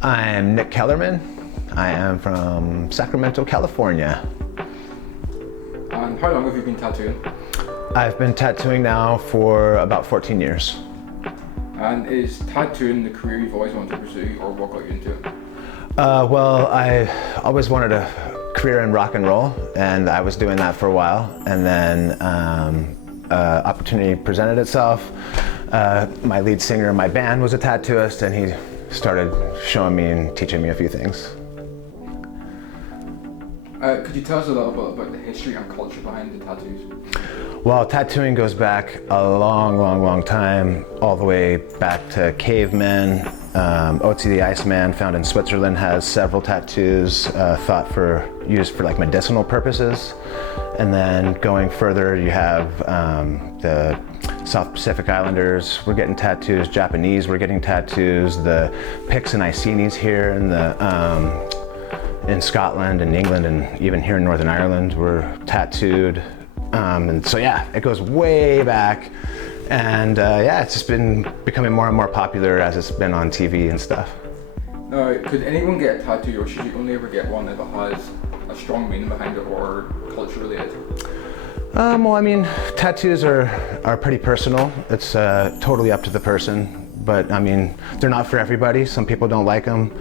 I'm Nick Kellermann. I am from Sacramento, California. And how long have you been tattooing? I've been tattooing now for about 14 years. And is tattooing the career you've always wanted to pursue, or what got you into it? Well, I always wanted a career in rock and roll, and I was doing that for a while, and then opportunity presented itself. My lead singer in my band was a tattooist, and he started showing me and teaching me a few things. Could you tell us a little bit about the history and culture behind the tattoos? Well, tattooing goes back a long time, all the way back to cavemen. Otzi the Iceman, found in Switzerland, has several tattoos used for like medicinal purposes. And then going further, you have the South Pacific Islanders were getting tattoos, Japanese were getting tattoos, the Picts and Icenes here in Scotland and England and even here in Northern Ireland were tattooed. And so yeah, it goes way back. And yeah, it's just been becoming more and more popular as it's been on TV and stuff. Now, could anyone get a tattoo, or should you only ever get one if it has a strong meaning behind it or culture related? Well, I mean, tattoos are pretty personal. It's totally up to the person. But I mean, they're not for everybody. Some people don't like them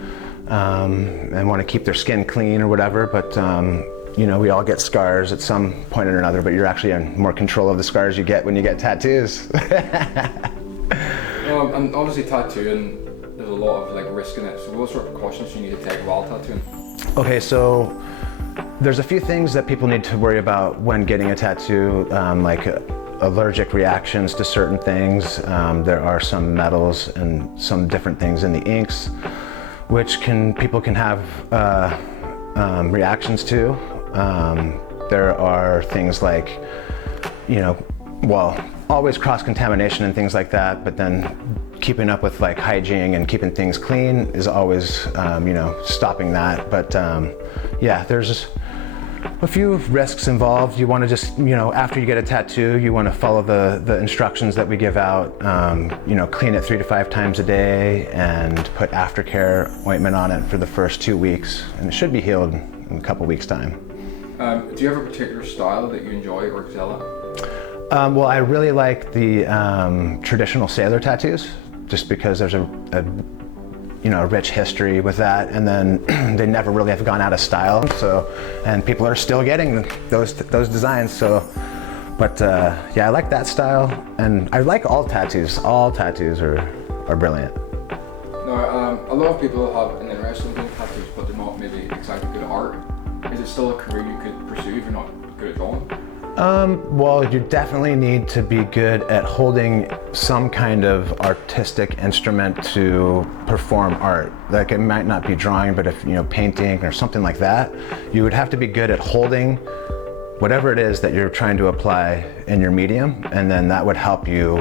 and want to keep their skin clean or whatever. But you know, we all get scars at some point or another, but you're actually in more control of the scars you get when you get tattoos. And obviously tattooing, there's a lot of like risk in it. So what sort of precautions do you need to take while tattooing? Okay, so there's a few things that people need to worry about when getting a tattoo, like allergic reactions to certain things. There are some metals and some different things in the inks, which people can have reactions to. There are things like, you know, well, always cross-contamination and things like that, but then keeping up with like hygiene and keeping things clean is always, you know, stopping that. But yeah, there's a few risks involved. You want to just, you know, after you get a tattoo, you want to follow the instructions that we give out. You know, clean it 3 to 5 times a day and put aftercare ointment on it for the first 2 weeks, and it should be healed in a couple weeks' time. Do you have a particular style that you enjoy or excel at? Well, I really like the traditional sailor tattoos, just because there's a rich history with that, and then they never really have gone out of style. So, and people are still getting those designs. So, but yeah, I like that style, and I like all tattoos. All tattoos are brilliant. Now, a lot of people have an interest in doing tattoos, but they're not maybe exactly good at art. Is it still a career you could pursue if you're not good at drawing? Well, you definitely need to be good at holding some kind of artistic instrument to perform art. Like, it might not be drawing, but if, you know, painting or something like that, you would have to be good at holding whatever it is that you're trying to apply in your medium, and then that would help you,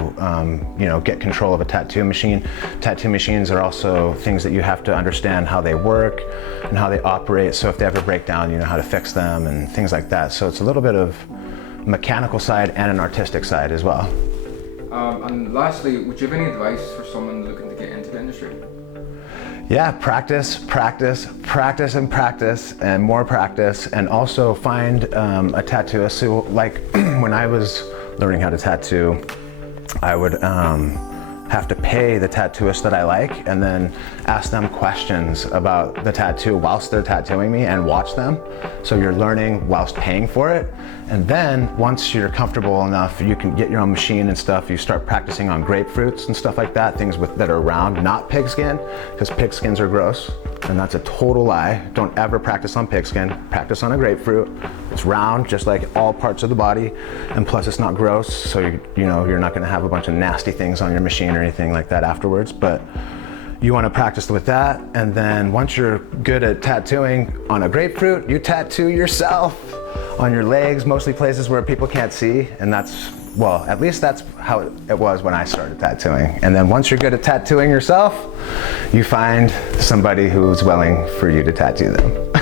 you know, get control of a tattoo machine. Tattoo machines are also things that you have to understand how they work and how they operate. So if they ever break down, you know how to fix them and things like that. So it's a little bit of mechanical side and an artistic side as well. And lastly, would you have any advice for someone looking to get into the industry? Yeah, practice, and more practice, and also find a tattooist. So, like, when I was learning how to tattoo, I would have to pay the tattooist that I like, and then ask them questions about the tattoo whilst they're tattooing me, and watch them. So you're learning whilst paying for it. And then once you're comfortable enough, you can get your own machine and stuff. You start practicing on grapefruits and stuff like that, things that are round, not pigskin, because pigskins are gross, and that's a total lie. Don't ever practice on pigskin. Practice on a grapefruit. It's round, just like all parts of the body, and plus it's not gross, so you know you're not going to have a bunch of nasty things on your machine or anything like that afterwards. But you want to practice with that, and then once you're good at tattooing on a grapefruit, you tattoo yourself on your legs, mostly places where people can't see, and that's, well, at least that's how it was when I started tattooing. And then once you're good at tattooing yourself, you find somebody who's willing for you to tattoo them.